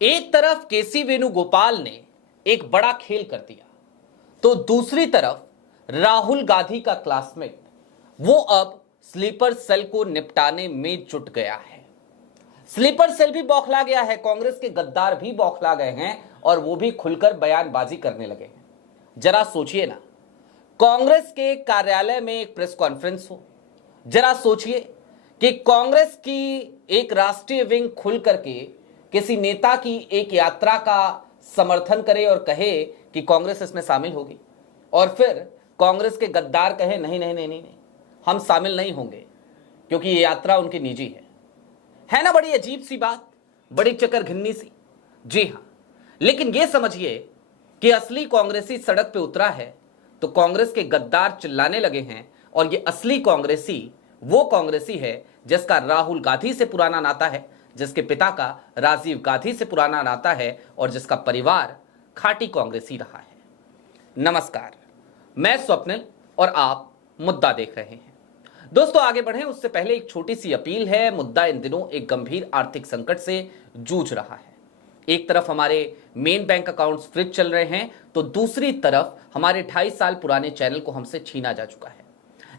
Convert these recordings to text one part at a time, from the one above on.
एक तरफ केसी वेणुगोपाल ने एक बड़ा खेल कर दिया, तो दूसरी तरफ राहुल गांधी का क्लासमेट वो अब स्लीपर सेल को निपटाने में जुट गया है। स्लीपर सेल भी बौखला गया है, कांग्रेस के गद्दार भी बौखला गए हैं और वो भी खुलकर बयानबाजी करने लगे हैं। जरा सोचिए ना, कांग्रेस के कार्यालय में एक प्रेस कॉन्फ्रेंस हो, जरा सोचिए कि कांग्रेस की एक राष्ट्रीय विंग खुल करके किसी नेता की एक यात्रा का समर्थन करे और कहे कि कांग्रेस इसमें शामिल होगी, और फिर कांग्रेस के गद्दार कहे नहीं नहीं नहीं नहीं, नहीं हम शामिल नहीं होंगे क्योंकि ये यात्रा उनकी निजी है ना। बड़ी अजीब सी बात, बड़ी चक्कर घिन्नी सी। जी हां, लेकिन यह समझिए कि असली कांग्रेसी सड़क पे उतरा है तो कांग्रेस के गद्दार चिल्लाने लगे हैं, और ये असली कांग्रेसी वो कांग्रेसी है जिसका राहुल गांधी से पुराना नाता है, जिसके पिता का राजीव गांधी से पुराना नाता है और जिसका परिवार खाटी कांग्रेसी रहा है। नमस्कार, मैं स्वप्निल और आप मुद्दा देख रहे हैं। दोस्तों, आगे बढ़ें उससे पहले एक छोटी सी अपील है। मुद्दा इन दिनों एक गंभीर आर्थिक संकट से जूझ रहा है। एक तरफ हमारे मेन बैंक अकाउंट्स फ्रीज चल रहे हैं, तो दूसरी तरफ हमारे 2.5 साल पुराने चैनल को हमसे छीना जा चुका है।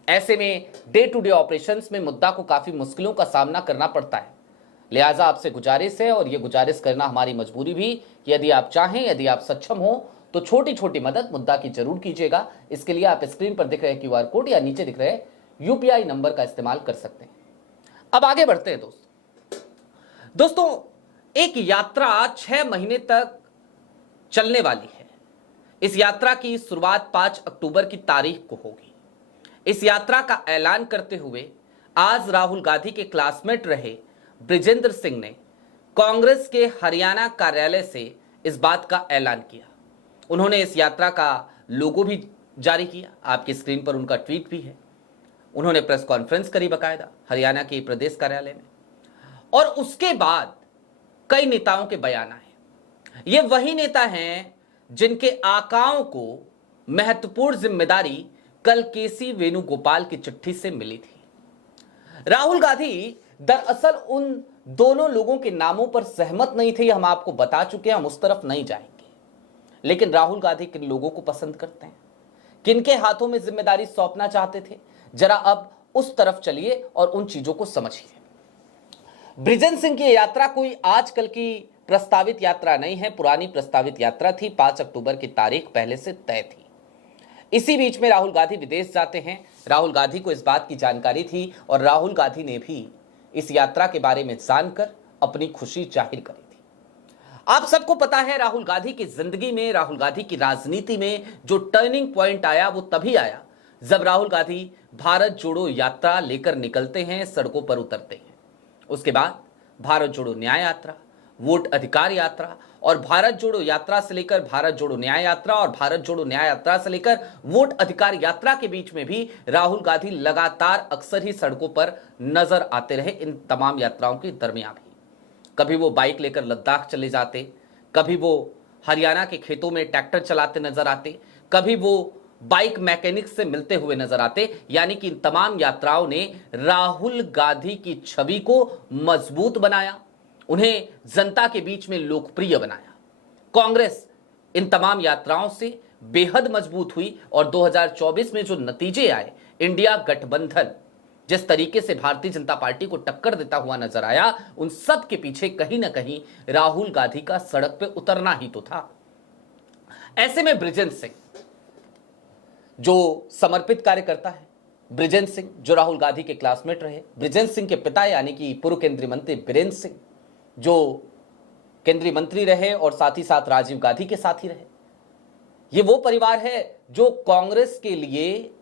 ऐसे में डे टू डे ऑपरेशंस में मुद्दा को काफी मुश्किलों का सामना करना पड़ता है। लिहाजा आपसे गुजारिश है, और यह गुजारिश करना हमारी मजबूरी भी, कि यदि आप चाहें, यदि आप सक्षम हो तो छोटी छोटी मदद मुद्दा की जरूर कीजिएगा। इसके लिए आप स्क्रीन पर दिख रहे क्यूआर कोड या नीचे दिख रहे यूपीआई नंबर का इस्तेमाल कर सकते हैं। अब आगे बढ़ते हैं दोस्तों, एक यात्रा 6 महीने तक चलने वाली है। इस यात्रा की शुरुआत 5 अक्टूबर की तारीख को होगी। इस यात्रा का ऐलान करते हुए आज राहुल गांधी के क्लासमेट रहे बृजेंद्र सिंह ने कांग्रेस के हरियाणा कार्यालय से इस बात का ऐलान किया। उन्होंने इस यात्रा का लोगो भी जारी किया, आपकी स्क्रीन पर उनका ट्वीट भी है। उन्होंने प्रेस कॉन्फ्रेंस करी बाकायदा हरियाणा के प्रदेश कार्यालय में, और उसके बाद कई नेताओं के बयान आए। ये वही नेता हैं जिनके आकाओं को महत्वपूर्ण जिम्मेदारी कल केसी वेणुगोपाल की चिट्ठी से मिली थी। राहुल गांधी दरअसल उन दोनों लोगों के नामों पर सहमत नहीं थे, हम आपको बता चुके हैं, हम उस तरफ नहीं जाएंगे। लेकिन राहुल गांधी किन लोगों को पसंद करते हैं, किनके हाथों में जिम्मेदारी सौंपना चाहते थे, जरा अब उस तरफ चलिए और उन चीजों को समझिए। बृजेंद्र सिंह की यात्रा कोई आजकल की प्रस्तावित यात्रा नहीं है, पुरानी प्रस्तावित यात्रा थी। 5 अक्टूबर की तारीख पहले से तय थी। इसी बीच में राहुल गांधी विदेश जाते हैं। राहुल गांधी को इस बात की जानकारी थी और राहुल गांधी ने भी इस यात्रा के बारे में जानकर अपनी खुशी जाहिर करी थी। आप सबको पता है, राहुल गांधी की जिंदगी में, राहुल गांधी की राजनीति में जो टर्निंग पॉइंट आया वो तभी आया जब राहुल गांधी भारत जोड़ो यात्रा लेकर निकलते हैं, सड़कों पर उतरते हैं। उसके बाद भारत जोड़ो न्याय यात्रा, वोट अधिकार यात्रा, और भारत जोड़ो यात्रा से लेकर भारत जोड़ो न्याय यात्रा, और भारत जोड़ो न्याय यात्रा से लेकर वोट अधिकार यात्रा के बीच में भी राहुल गांधी लगातार अक्सर ही सड़कों पर नजर आते रहे। इन तमाम यात्राओं के दरमियान भी कभी वो बाइक लेकर लद्दाख चले जाते, कभी वो हरियाणा के खेतों में ट्रैक्टर चलाते नजर आते, कभी वो बाइक मैकेनिक से मिलते हुए नजर आते। यानी कि इन तमाम यात्राओं ने राहुल गांधी की छवि को मजबूत बनाया, उन्हें जनता के बीच में लोकप्रिय बनाया। कांग्रेस इन तमाम यात्राओं से बेहद मजबूत हुई, और 2024 में जो नतीजे आए, इंडिया गठबंधन जिस तरीके से भारतीय जनता पार्टी को टक्कर देता हुआ नजर आया, उन सब के पीछे कहीं ना कहीं राहुल गांधी का सड़क पे उतरना ही तो था। ऐसे में बृजेंद्र सिंह जो समर्पित कार्यकर्ता है, बृजेंद्र सिंह जो राहुल गांधी के क्लासमेट रहे, बृजेंद्र सिंह के पिता यानी कि पूर्व केंद्रीय मंत्री बीरेंद्र सिंह जो केंद्रीय मंत्री रहे और साथ ही साथ राजीव गांधी के साथ ही रहे, ये वो परिवार है जो कांग्रेस के लिए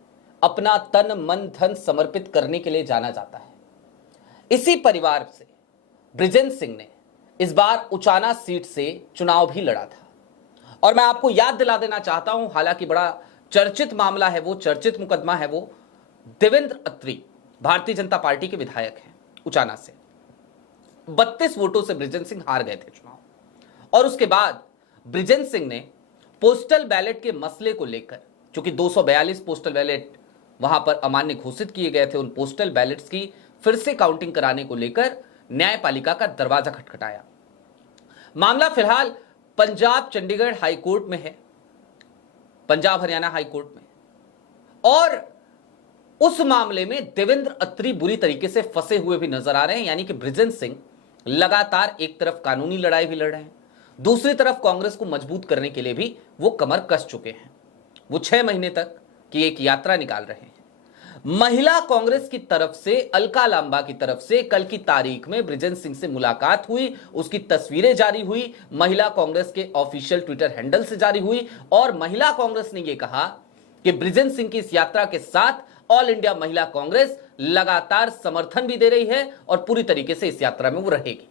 अपना तन मन धन समर्पित करने के लिए जाना जाता है। इसी परिवार से बृजेंद्र सिंह ने इस बार उचाना सीट से चुनाव भी लड़ा था, और मैं आपको याद दिला देना चाहता हूं, हालांकि बड़ा चर्चित मामला है वो, चर्चित मुकदमा है वो। देवेंद्र अत्री भारतीय जनता पार्टी के विधायक हैं उचाना से। 32 वोटों से बृजेंद्र सिंह हार गए थे चुनाव, और उसके बाद बृजेंद्र सिंह ने पोस्टल बैलेट के मसले को लेकर, चूंकि 242 पोस्टल बैलेट वहां पर अमान्य घोषित किए गए थे, उन पोस्टल बैलेट्स की फिर से काउंटिंग कराने को लेकर न्यायपालिका का दरवाजा खटखटाया। मामला फिलहाल पंजाब चंडीगढ़ हाई कोर्ट में है, पंजाब हरियाणा हाई कोर्ट में, और उस मामले में देवेंद्र अत्री बुरी तरीके से फंसे हुए भी नजर आ रहे हैं। यानी कि बृजेंद्र सिंह लगातार एक तरफ कानूनी लड़ाई भी लड़ रहे हैं, दूसरी तरफ कांग्रेस को मजबूत करने के लिए भी वो कमर कस चुके हैं। वो 6 महीने तक की एक यात्रा निकाल रहे हैं। महिला कांग्रेस की तरफ से, अलका लांबा की तरफ से कल की तारीख में बृजेंद्र सिंह से मुलाकात हुई, उसकी तस्वीरें जारी हुई, महिला कांग्रेस के ऑफिशियल ट्विटर हैंडल से जारी हुई, और महिला कांग्रेस ने यह कहा कि बृजेंद्र सिंह की इस यात्रा के साथ ऑल इंडिया महिला कांग्रेस लगातार समर्थन भी दे रही है और पूरी तरीके से इस यात्रा में वो रहेगी।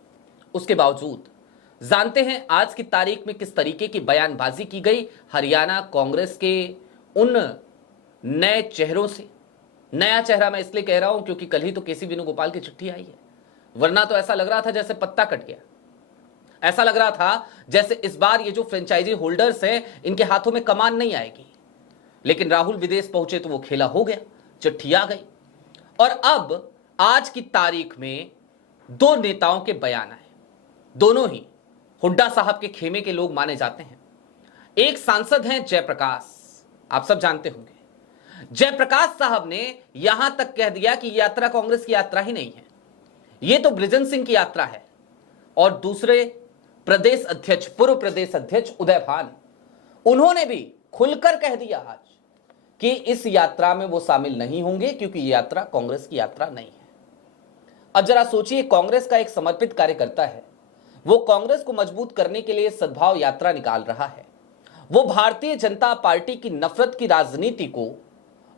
उसके बावजूद जानते हैं आज की तारीख में किस तरीके की बयानबाजी की गई हरियाणा कांग्रेस के उन नए चेहरों से। नया चेहरा मैं इसलिए कह रहा हूं क्योंकि कल ही तो केसी वेणुगोपाल की चिट्ठी आई है, वरना तो ऐसा लग रहा था जैसे पत्ता कट गया। ऐसा लग रहा था जैसे इस बार ये जो फ्रेंचाइजी होल्डर्स हैं इनके हाथों में कमान नहीं आएगी। लेकिन राहुल विदेश पहुंचे तो वो खेला हो गया, चिट्ठी आ गई, और अब आज की तारीख में 2 नेताओं के बयान आए। दोनों ही हुड्डा साहब के खेमे के लोग माने जाते हैं। एक सांसद हैं जयप्रकाश, आप सब जानते होंगे। जयप्रकाश साहब ने यहां तक कह दिया कि यात्रा कांग्रेस की यात्रा ही नहीं है, यह तो बृजेंद्र सिंह की यात्रा है। और दूसरे प्रदेश अध्यक्ष, पूर्व प्रदेश अध्यक्ष उदय भान, उन्होंने भी खुलकर कह दिया आज कि इस यात्रा में वो शामिल नहीं होंगे क्योंकि यह यात्रा कांग्रेस की यात्रा नहीं है। अब जरा सोचिए, कांग्रेस का एक समर्पित कार्यकर्ता है, वो कांग्रेस को मजबूत करने के लिए सद्भाव यात्रा निकाल रहा है। वो भारतीय जनता पार्टी की नफरत की राजनीति को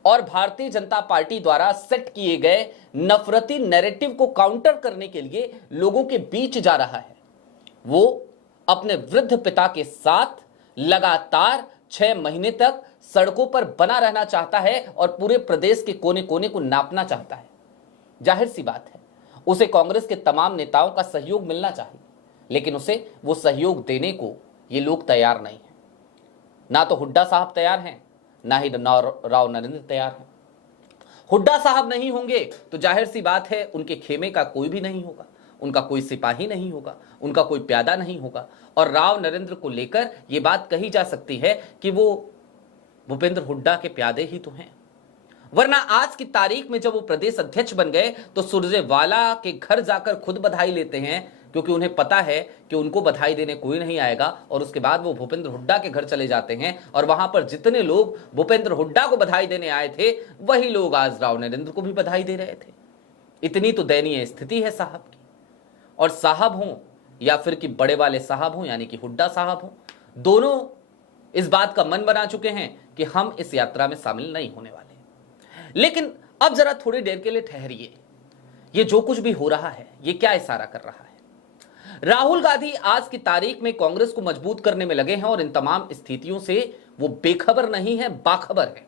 और भारतीय जनता पार्टी द्वारा सेट किए गए नफरती नैरेटिव को काउंटर करने के लिए लोगों के बीच जा रहा है। वो अपने वृद्ध पिता के साथ लगातार 6 महीने तक सड़कों पर बना रहना चाहता है और पूरे प्रदेश के कोने कोने को नापना चाहता है। जाहिर सी बात है, उसे कांग्रेस के तमाम नेताओं का सहयोग मिलना चाहिए, लेकिन उसे वो सहयोग देने को ये लोग तैयार नहीं है। ना तो हुड्डा साहब तैयार हैं, ना ही राव नरेंद्र तैयार हैं। हुड्डा साहब नहीं होंगे तो जाहिर सी बात है उनके खेमे का कोई भी नहीं होगा, उनका कोई सिपाही नहीं होगा, उनका कोई प्यादा नहीं होगा। और राव नरेंद्र को लेकर यह बात कही जा सकती है कि वो भूपेंद्र हुड्डा के प्यादे ही तो हैं। वरना आज की तारीख में जब वो प्रदेश अध्यक्ष बन गए तो सुरजेवाला के घर जाकर खुद बधाई लेते हैं, क्योंकि उन्हें पता है कि उनको बधाई देने कोई नहीं आएगा। और उसके बाद वो भूपेंद्र हुड्डा के घर चले जाते हैं और वहां पर जितने लोग भूपेंद्र हुड्डा को बधाई देने आए थे वही लोग आज राव नरेंद्र को भी बधाई दे रहे थे। इतनी तो दयनीय स्थिति है साहब की। और साहब हों या फिर कि बड़े वाले साहब हों यानी कि हुड्डा साहब हों, दोनों इस बात का मन बना चुके हैं कि हम इस यात्रा में शामिल नहीं होने वाले। लेकिन अब जरा थोड़ी देर के लिए ठहरिए, ये जो कुछ भी हो रहा है ये क्या इशारा कर रहा है? राहुल गांधी आज की तारीख में कांग्रेस को मजबूत करने में लगे हैं और इन तमाम स्थितियों से वो बेखबर नहीं है, बाखबर है।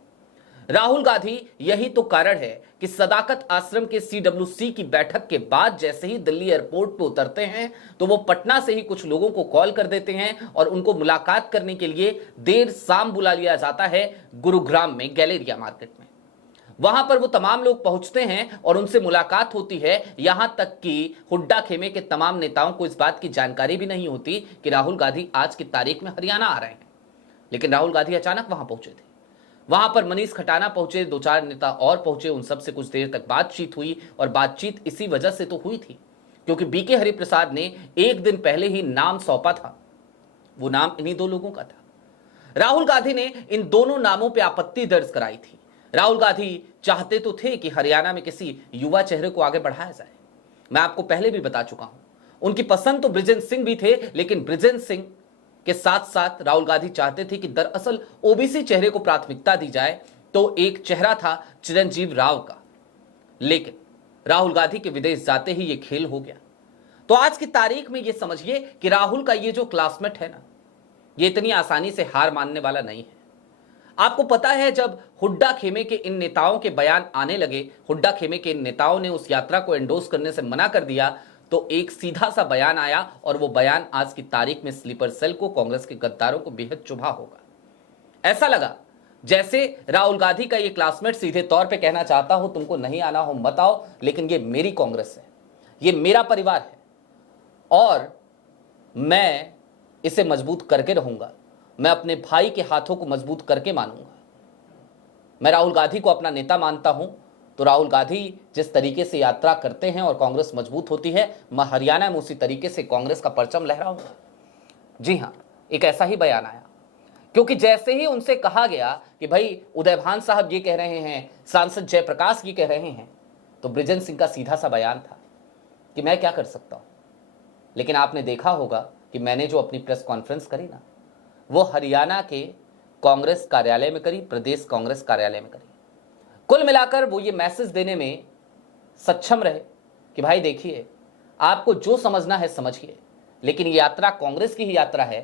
राहुल गांधी यही तो कारण है कि सदाकत आश्रम के CWC की बैठक के बाद जैसे ही दिल्ली एयरपोर्ट पे उतरते हैं तो वो पटना से ही कुछ लोगों को कॉल कर देते हैं और उनको मुलाकात करने के लिए देर शाम बुला लिया जाता है गुरुग्राम में गैलेरिया मार्केट में। वहां पर वो तमाम लोग पहुंचते हैं और उनसे मुलाकात होती है। यहां तक कि हुड्डा खेमे के तमाम नेताओं को इस बात की जानकारी भी नहीं होती कि राहुल गांधी आज की तारीख में हरियाणा आ रहे हैं। लेकिन राहुल गांधी अचानक वहां पहुंचे थे। वहां पर मनीष खटाना पहुंचे, 2-4 नेता और पहुंचे, उन सबसे कुछ देर तक बातचीत हुई। और बातचीत इसी वजह से तो हुई थी क्योंकि बीके हरिप्रसाद ने एक दिन पहले ही नाम सौंपा था। वो नाम इन्हीं 2 लोगों का था। राहुल गांधी ने इन दोनों नामों पर आपत्ति दर्ज कराई थी। राहुल गांधी चाहते तो थे कि हरियाणा में किसी युवा चेहरे को आगे बढ़ाया जाए। मैं आपको पहले भी बता चुका हूं, उनकी पसंद तो बृजेंद्र सिंह भी थे, लेकिन बृजेंद्र सिंह के साथ साथ राहुल गांधी चाहते थे कि दरअसल ओबीसी चेहरे को प्राथमिकता दी जाए। तो एक चेहरा था चिरंजीव राव का, लेकिन राहुल गांधी के विदेश जाते ही यह खेल हो गया। तो आज की तारीख में यह समझिए कि राहुल का ये जो क्लासमेट है ना, ये इतनी आसानी से हार मानने वाला नहीं है। आपको पता है, जब हुड्डा खेमे के इन नेताओं के बयान आने लगे, हुड्डा खेमे के इन नेताओं ने उस यात्रा को एंडोर्स करने से मना कर दिया, तो एक सीधा सा बयान आया और वो बयान आज की तारीख में स्लीपर सेल को, कांग्रेस के गद्दारों को बेहद चुभा होगा। ऐसा लगा जैसे राहुल गांधी का ये क्लासमेट सीधे तौर पे कहना चाहता हो तुमको नहीं आना हो मत आओ, लेकिन ये मेरी कांग्रेस है, ये मेरा परिवार है और मैं इसे मजबूत करके रहूंगा। मैं अपने भाई के हाथों को मजबूत करके मानूंगा। मैं राहुल गांधी को अपना नेता मानता हूं, तो राहुल गांधी जिस तरीके से यात्रा करते हैं और कांग्रेस मजबूत होती है, मैं हरियाणा में उसी तरीके से कांग्रेस का परचम लहराऊंगा। जी हां, एक ऐसा ही बयान आया, क्योंकि जैसे ही उनसे कहा गया कि भाई उदयभान साहब ये कह रहे हैं, सांसद जयप्रकाश ये कह रहे हैं, तो बृजेंद्र सिंह का सीधा सा बयान था कि मैं क्या कर सकता हूं। लेकिन आपने देखा होगा कि मैंने जो अपनी प्रेस कॉन्फ्रेंस करी ना, वो हरियाणा के कांग्रेस कार्यालय में करी, प्रदेश कांग्रेस कार्यालय में करी। कुल मिलाकर वो ये मैसेज देने में सक्षम रहे कि भाई देखिए, आपको जो समझना है समझिए, लेकिन ये यात्रा कांग्रेस की ही यात्रा है।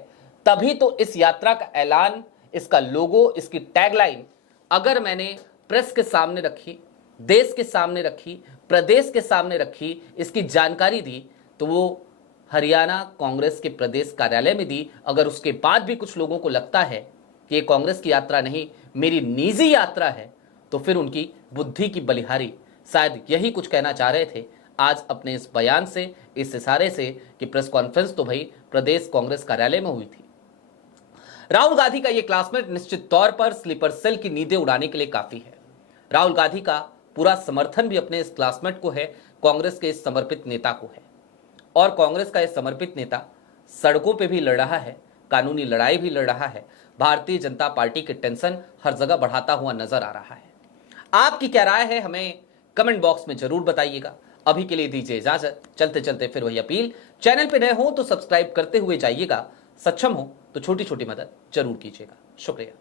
तभी तो इस यात्रा का ऐलान, इसका लोगो, इसकी टैगलाइन अगर मैंने प्रेस के सामने रखी, देश के सामने रखी, प्रदेश के सामने रखी, इसकी जानकारी दी, तो वो हरियाणा कांग्रेस के प्रदेश कार्यालय में दी। अगर उसके बाद भी कुछ लोगों को लगता है कि ये कांग्रेस की यात्रा नहीं, मेरी निजी यात्रा है, तो फिर उनकी बुद्धि की बलिहारी। शायद यही कुछ कहना चाह रहे थे आज अपने इस बयान से, इस इशारे से कि प्रेस कॉन्फ्रेंस तो भाई प्रदेश कांग्रेस कार्यालय में हुई थी। राहुल गांधी का यह क्लासमेट निश्चित तौर पर स्लीपर सेल की नींदें उड़ाने के लिए काफी है। राहुल गांधी का पूरा समर्थन भी अपने इस क्लासमेट को है, कांग्रेस के इस समर्पित नेता को है। और कांग्रेस का यह समर्पित नेता सड़कों पे भी लड़ रहा है, कानूनी लड़ाई भी लड़ रहा है, भारतीय जनता पार्टी की टेंशन हर जगह बढ़ाता हुआ नजर आ रहा है। आपकी क्या राय है, हमें कमेंट बॉक्स में जरूर बताइएगा। अभी के लिए दीजिए इजाजत। चलते चलते फिर वही अपील, चैनल पे नए हो तो सब्सक्राइब करते हुए जाइएगा, सक्षम हो तो छोटी छोटी मदद जरूर कीजिएगा। शुक्रिया।